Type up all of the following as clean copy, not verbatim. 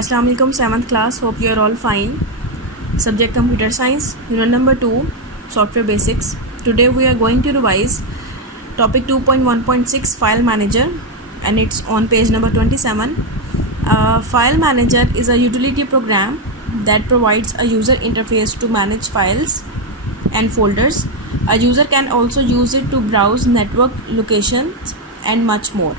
Assalamu alaikum, 7th class. Hope you are all fine. Subject Computer Science, Unit number 2, Software Basics. Today we are going to revise topic 2.1.6 File Manager, and it's on page number 27. File Manager is a utility program that provides a user interface to manage files and folders. A user can also use it to browse network locations and much more.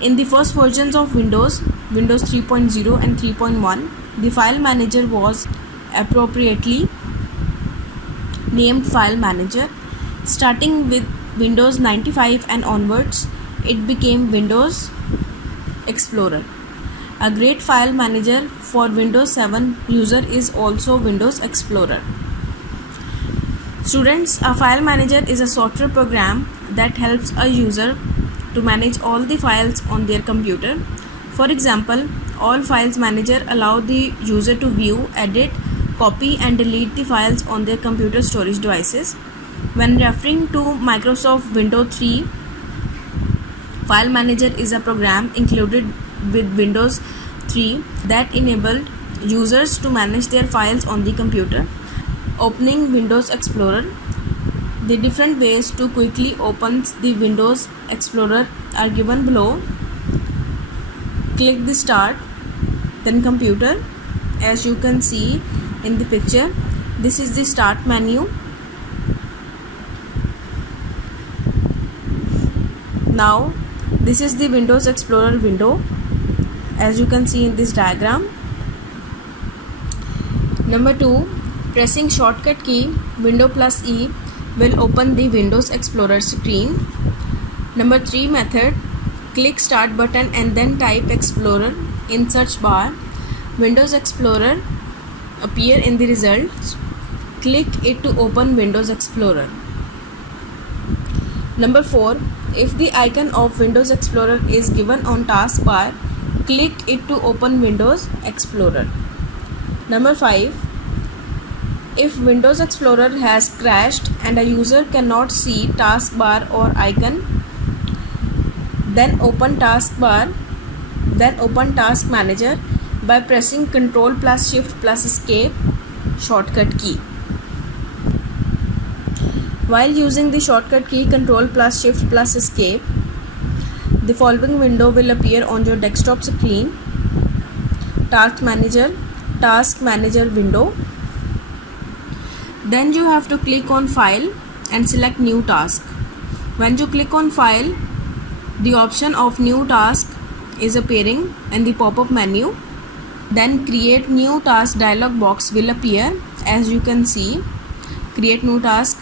In the first versions of Windows 3.0 and 3.1, the File Manager was appropriately named File Manager. Starting with Windows 95 and onwards, it became Windows Explorer. A great file manager for Windows 7 user is also Windows Explorer. Students, a file manager is a software program that helps a user to manage all the files on their computer. For example, All Files Manager allow the user to view, edit, copy and delete the files on their computer storage devices. When referring to Microsoft Windows 3, File Manager is a program included with Windows 3 that enabled users to manage their files on the computer. Opening Windows Explorer. The different ways to quickly open the Windows Explorer are given below. Click the Start, then Computer. As you can see in the picture, this is the Start menu. Now, this is the Windows Explorer window, as you can see in this diagram. Number 2, pressing shortcut key Window plus E will open the Windows Explorer screen. Number 3 method, click Start button and then type Explorer in search bar. Windows Explorer appear in the results. Click it to open Windows Explorer. Number 4, if the icon of Windows Explorer is given on taskbar, click it to open Windows Explorer. Number 5, if Windows Explorer has crashed and a user cannot see taskbar or icon, then open taskbar, then open Task Manager by pressing Ctrl plus Shift plus Escape shortcut key. While using the shortcut key Ctrl plus Shift plus Escape, the following window will appear on your desktop screen: Task Manager window. Then you have to click on File and select New Task. When you click on File, the option of New Task is appearing in the pop-up menu. Then Create New Task dialog box will appear. As you can see, Create New Task.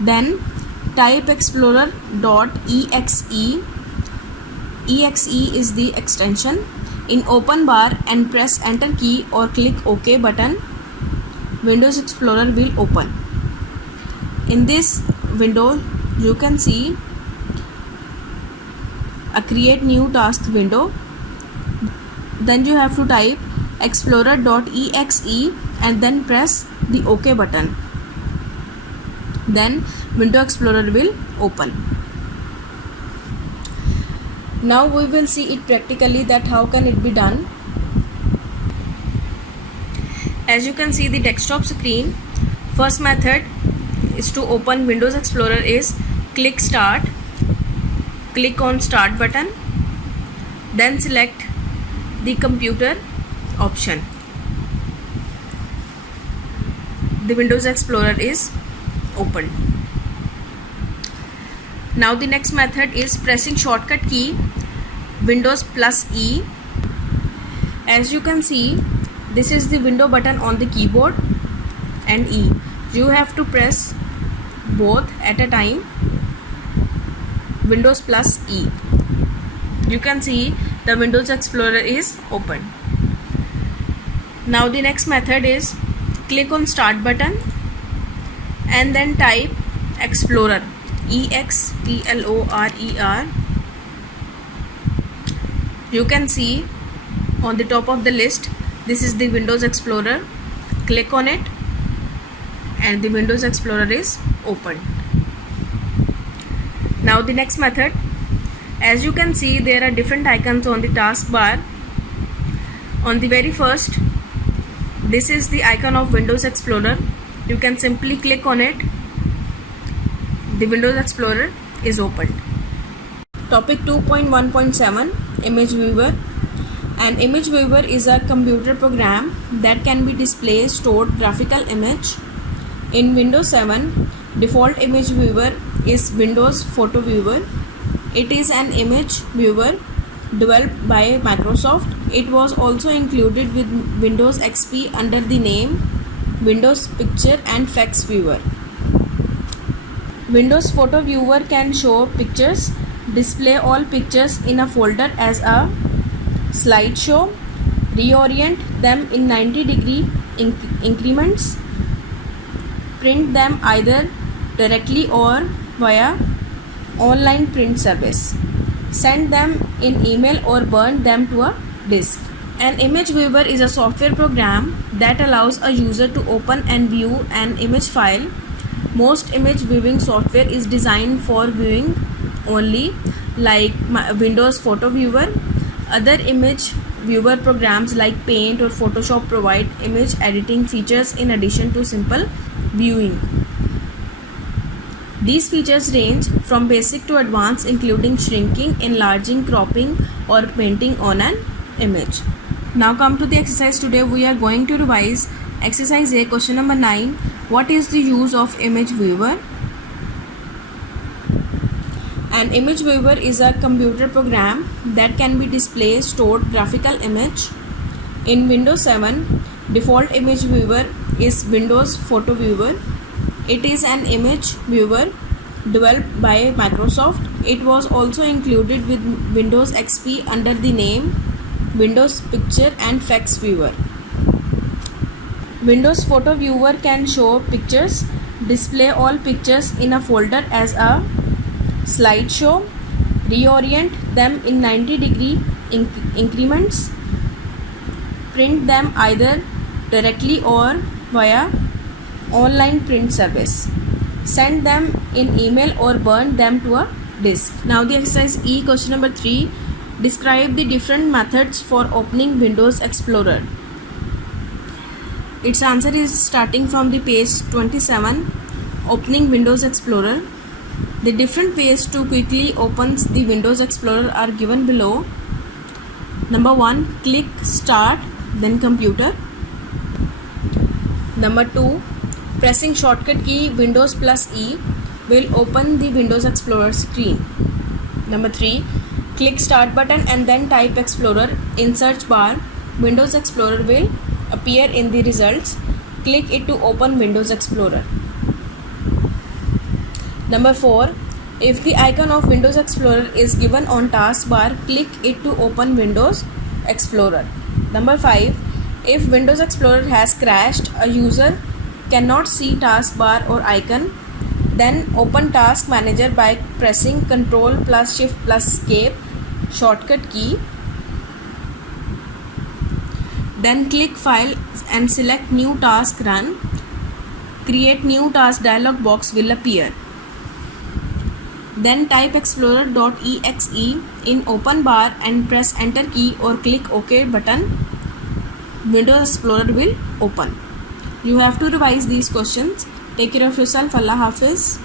Then type explorer.exe. Exe is the extension. In open bar and press enter key or click OK button. Windows Explorer will open. In this window you can see a create new task window. Then you have to type explorer.exe and then press the OK button. Then Windows Explorer will open. Now we will see it practically, that how can it be done. As you can see the desktop screen, first method is to open Windows Explorer is click Start, click on Start button, then select the computer option. The Windows Explorer is opened. Now the next method is pressing shortcut key Windows plus E. As you can see, this is the window button on the keyboard and E. You have to press both at a time. Windows plus E. You can see the Windows Explorer is open. Now the next method is click on Start button and then type Explorer. Explorer. You can see on the top of the list, this is the Windows Explorer. Click on it and the Windows Explorer is opened. Now the next method, As you can see, there are different icons on the taskbar. On the very first, this is the icon of Windows Explorer. You can simply click on it. The Windows Explorer is opened. Topic 2.1.7 Image Viewer. An image viewer is a computer program that can be displayed stored graphical image. In Windows 7, default image viewer is Windows Photo Viewer. It is an image viewer developed by Microsoft. It was also included with Windows XP under the name Windows Picture and Effects Viewer. Windows Photo Viewer can show pictures, display all pictures in a folder as a slideshow, reorient them in 90-degree increments, print them either directly or via online print service, send them in email or burn them to a disk. An image viewer is a software program that allows a user to open and view an image file. Most image viewing software is designed for viewing only, like Windows Photo Viewer. Other image viewer programs like Paint or Photoshop provide image editing features in addition to simple viewing. These features range from basic to advanced, including shrinking, enlarging, cropping, or painting on an image. Now come to the exercise. Today we are going to revise exercise A, question number 9. What is the use of image viewer? An image viewer is a computer program that can be displayed stored graphical image. In Windows 7, default image viewer is Windows Photo Viewer. It is an image viewer developed by Microsoft. It was also included with Windows XP under the name Windows Picture and Effects Viewer. Windows Photo Viewer can show pictures, display all pictures in a folder as a slideshow, reorient them in 90-degree increments, print them either directly or via online print service, send them in email or burn them to a disk. Now the exercise E, question number 3. Describe the different methods for opening Windows Explorer. Its answer is starting from the page 27, opening Windows Explorer. The different ways to quickly open the Windows Explorer are given below. Number 1, click Start, then Computer. Number 2, pressing shortcut key Windows plus E will open the Windows Explorer screen. Number 3, click Start button and then type Explorer in search bar. Windows Explorer will appear in the results. Click it to open Windows Explorer. Number 4, if the icon of Windows Explorer is given on taskbar, click it to open Windows Explorer. Number 5, if Windows Explorer has crashed, a user cannot see taskbar or icon, then open Task Manager by pressing Ctrl plus Shift plus Escape shortcut key. Then click File and select New Task Run. Create New Task dialog box will appear. Then type explorer.exe in open bar and press Enter key or click OK button. Windows Explorer will open. You have to revise these questions. Take care of yourself. Allah Hafiz.